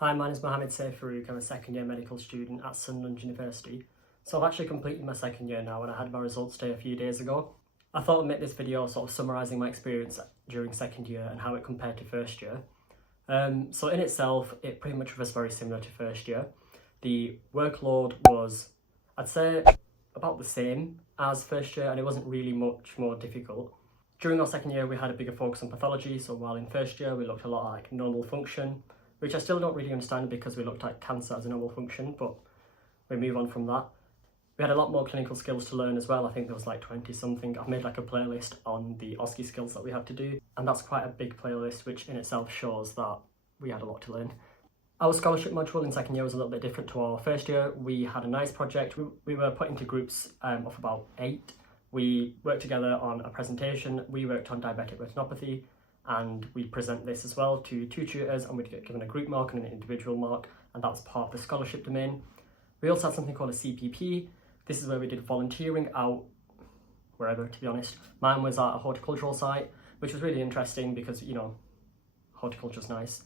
Hi, my name is Saif I. I'm a second year medical student at Sunderland University. So I've actually completed my second year now and I had my results day a few days ago. I thought I'd make this video sort of summarising my experience during second year and how it compared to first year. So in itself, it pretty much was very similar to first year. The workload was, I'd say, about the same as first year, and it wasn't really much more difficult. During our second year, we had a bigger focus on pathology, so while in first year we looked a lot at like normal function, which I still don't really understand because we looked at cancer as a normal function, but we move on from that. We had a lot more clinical skills to learn as well. I think there was like 20 something. I've made like a playlist on the OSCE skills that we had to do, and that's quite a big playlist, which in itself shows that we had a lot to learn. Our scholarship module in second year was a little bit different to our first year. We had a nice project. We were put into groups of about 8. We worked together on a presentation. We worked on diabetic retinopathy, and we present this as well to 2 tutors, and we'd get given a group mark and an individual mark, and that was part of the scholarship domain. We also had something called a CPP. This is where we did volunteering out wherever, to be honest. Mine was at a horticultural site, which was really interesting because, you know, horticulture's nice.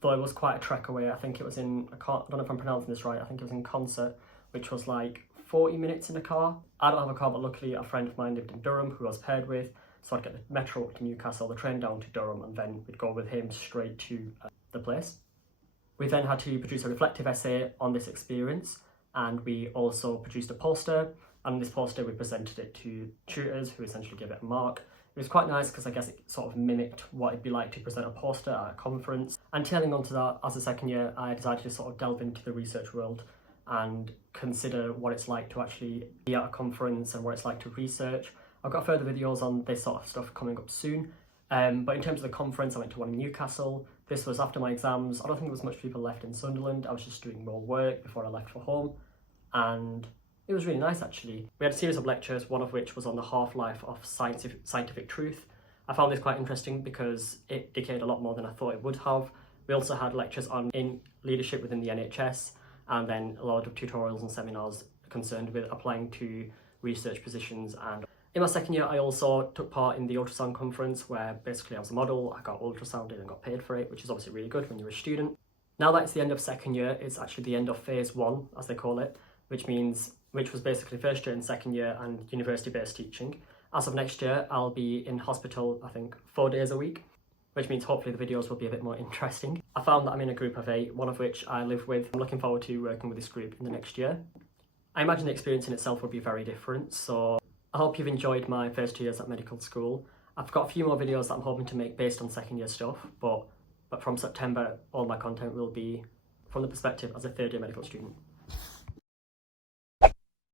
Though it was quite a trek away. I think it was in, I don't know if I'm pronouncing this right, I think it was in Concert, which was like 40 minutes in a car. I don't have a car, but luckily a friend of mine lived in Durham who I was paired with, so I'd get the metro up to Newcastle, the train down to Durham, and then we'd go with him straight to the place. We then had to produce a reflective essay on this experience, and we also produced a poster, and in this poster we presented it to tutors who essentially gave it a mark. It was quite nice because I guess it sort of mimicked what it'd be like to present a poster at a conference. And tailing on to that, as a second year, I decided to sort of delve into the research world and consider what it's like to actually be at a conference and what it's like to research. I've got further videos on this sort of stuff coming up soon. But in terms of the conference, I went to one in Newcastle. This was after my exams. I don't think there was much people left in Sunderland. I was just doing more work before I left for home. And it was really nice, actually. We had a series of lectures, one of which was on the half-life of scientific truth. I found this quite interesting because it decayed a lot more than I thought it would have. We also had lectures on leadership within the NHS, and then a lot of tutorials and seminars concerned with applying to research positions. And in my second year, I also took part in the ultrasound conference, where basically I was a model. I got ultrasounded and got paid for it, which is obviously really good when you're a student. Now that it's the end of second year, it's actually the end of phase 1, as they call it, which was basically first year and second year and university-based teaching. As of next year, I'll be in hospital, I think, 4 days a week, which means hopefully the videos will be a bit more interesting. I found that I'm in a group of 8, one of which I live with. I'm looking forward to working with this group in the next year. I imagine the experience in itself will be very different, so I hope you've enjoyed my first years at medical school. I've got a few more videos that I'm hoping to make based on second year stuff, but from September, all my content will be from the perspective as a third year medical student.